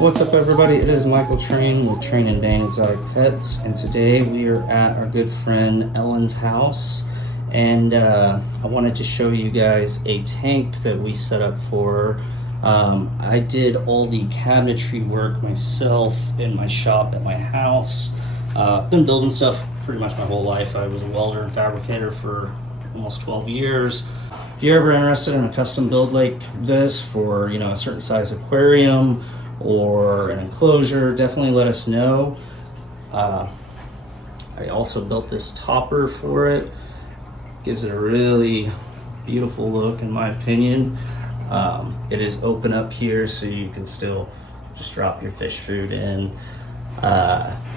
What's up, everybody? It is Michael Train with Train and Dane Exotic Pets, and today we are at our good friend Ellen's house, and I wanted to show you guys a tank that we set up for her. I did all the cabinetry work myself in my shop at my house. Been building stuff pretty much my whole life. I was a welder and fabricator for almost 12 years. If you're ever interested in a custom build like this for, a certain size aquarium or an enclosure, definitely let us know. I also built this topper for it. Gives it a really beautiful look, in my opinion. It is open up here so you can still just drop your fish food in.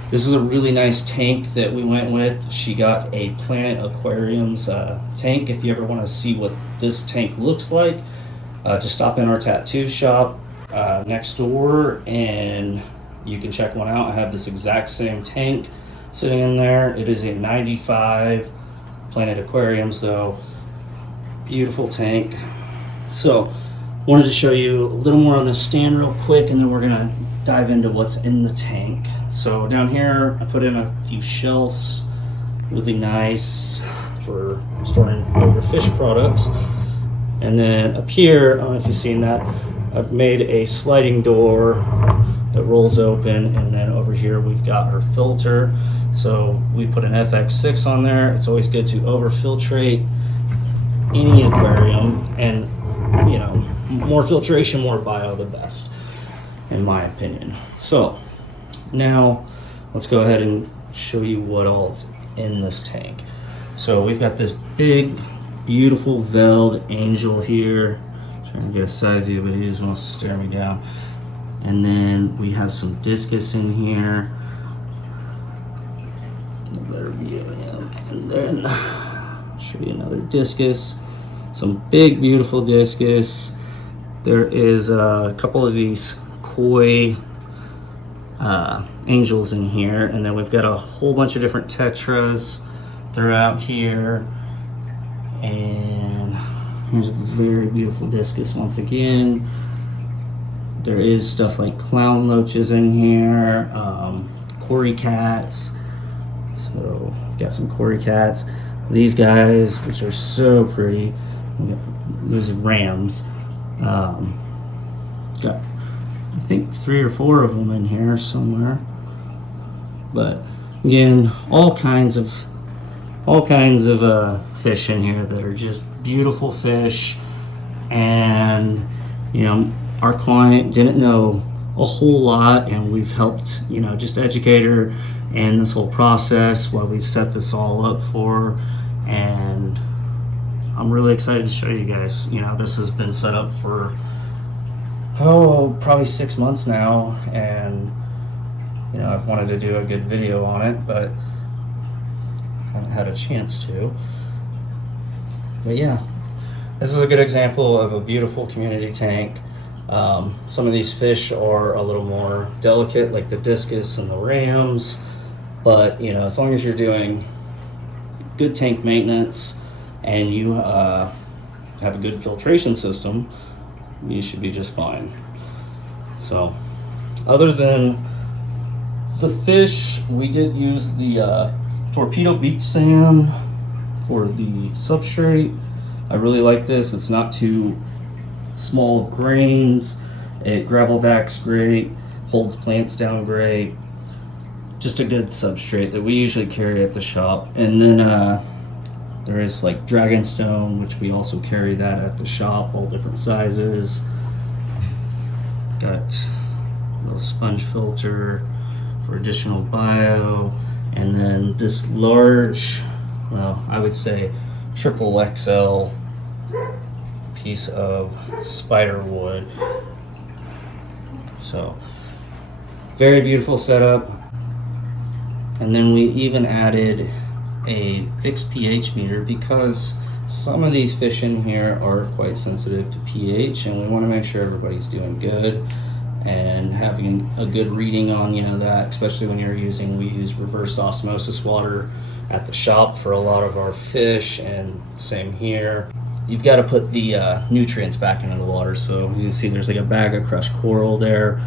This is a really nice tank that we went with. She got a Planet Aquarium's tank. If you ever want to see what this tank looks like, just stop in our tattoo shop next door and you can check one out. I have this exact same tank sitting in there. It is a 95 Planet Aquariums though. Beautiful tank. So wanted to show you a little more on the stand real quick, and then we're gonna dive into what's in the tank. So down here I put in a few shelves, really nice for storing older fish products. And then up here, I don't know if you've seen that, I've made a sliding door that rolls open, and then over here we've got our filter. So we put an FX6 on there. It's always good to overfiltrate any aquarium, and more filtration, more bio, the best, in my opinion. So now let's go ahead and show you what all's in this tank. So we've got this big, beautiful veiled angel here. Trying to get a side view, but he just wants to stare me down. And then we have some discus in here. A better view of him. And then show you another discus. Some big, beautiful discus. There is a couple of these koi angels in here, and then we've got a whole bunch of different tetras throughout here. And here's a very beautiful discus once again. There is stuff like clown loaches in here, cory cats. So got some cory cats. These guys, which are so pretty. These are rams. Got, I think, 3 or 4 of them in here somewhere. But again, all kinds of fish in here that are just beautiful fish. And our client didn't know a whole lot, and we've helped just educate her in this whole process while we've set this all up for her. And I'm really excited to show you guys. This has been set up for probably 6 months now, and I've wanted to do a good video on it, but haven't had a chance to. But yeah, this is a good example of a beautiful community tank. Some of these fish are a little more delicate, like the discus and the rams, but as long as you're doing good tank maintenance and you have a good filtration system, you should be just fine. So other than the fish, we did use the torpedo beach sand for the substrate. I really like this. It's not too small of grains. It gravel vacs great, holds plants down great. Just a good substrate that we usually carry at the shop. And then there is like dragonstone, which we also carry that at the shop, all different sizes. Got a little sponge filter for additional bio, and then this large, well, I would say triple XL piece of spider wood. So very beautiful setup. And then we even added a fixed pH meter because some of these fish in here are quite sensitive to pH, and we want to make sure everybody's doing good and having a good reading on that, especially when we use reverse osmosis water at the shop for a lot of our fish, and same here. You've got to put the nutrients back into the water. So you can see there's like a bag of crushed coral there.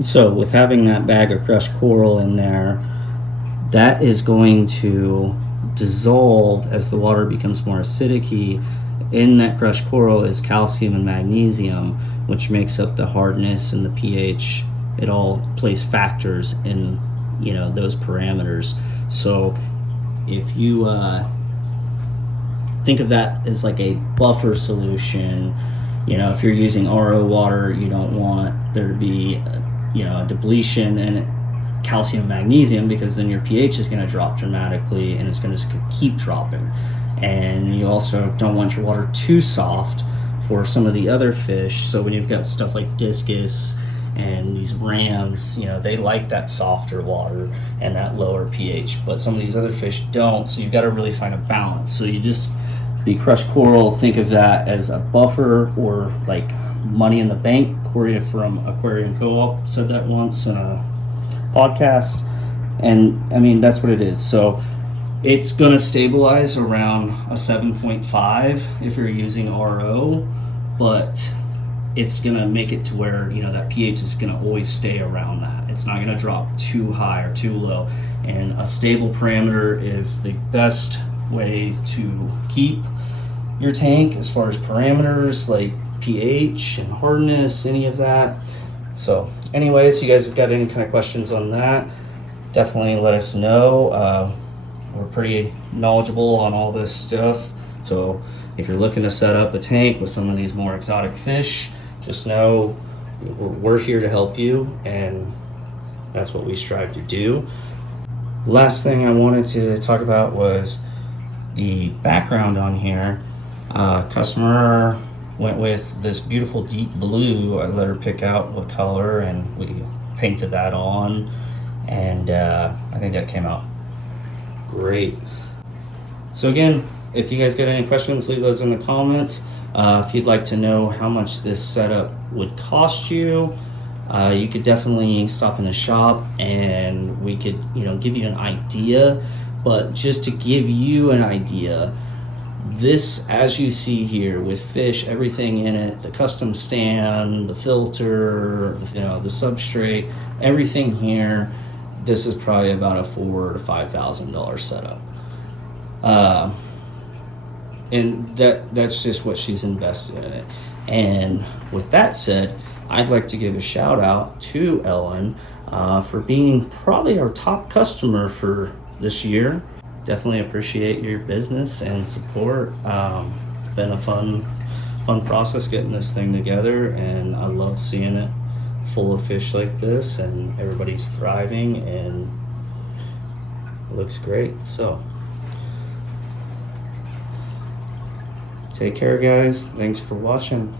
So with having that bag of crushed coral in there, that is going to dissolve as the water becomes more acidic. In that crushed coral is calcium and magnesium, which makes up the hardness and the pH. It all plays factors in, you know, those parameters. So if you think of that as like a buffer solution, you know, if you're using RO water, you don't want there to be you know, a depletion in calcium and magnesium, because then your pH is going to drop dramatically and it's going to keep dropping. And you also don't want your water too soft for some of the other fish. So when you've got stuff like discus and these rams, you know, they like that softer water and that lower pH, but some of these other fish don't. So you've got to really find a balance. So you just, the crushed coral, think of that as a buffer or like money in the bank. Corey from Aquarium Co-op said that once in a podcast, and I mean, that's what it is. So it's going to stabilize around a 7.5 if you're using RO, but it's going to make it to where, you know, that pH is going to always stay around that. It's not going to drop too high or too low, and a stable parameter is the best way to keep your tank as far as parameters like pH and hardness, any of that. So anyways, you guys have got any kind of questions on that, definitely let us know. We're pretty knowledgeable on all this stuff, so if you're looking to set up a tank with some of these more exotic fish, just know we're here to help you, and that's what we strive to do. Last thing I wanted to talk about was the background on here. Customer went with this beautiful deep blue. I let her pick out what color, and we painted that on, and I think that came out great. So again, if you guys got any questions, leave those in the comments. If you'd like to know how much this setup would cost you, you could definitely stop in the shop and we could, you know, give you an idea. But just to give you an idea, this, as you see here, with fish, everything in it, the custom stand, the filter, you know, the substrate, everything here, this is probably about a $4,000 to $5,000 setup. And that's just what she's invested in it. And with that said, I'd like to give a shout out to Ellen for being probably our top customer for this year. Definitely appreciate your business and support. It's been a fun process getting this thing together, and I love seeing it full of fish like this, and everybody's thriving, and it looks great. So take care, guys. Thanks for watching.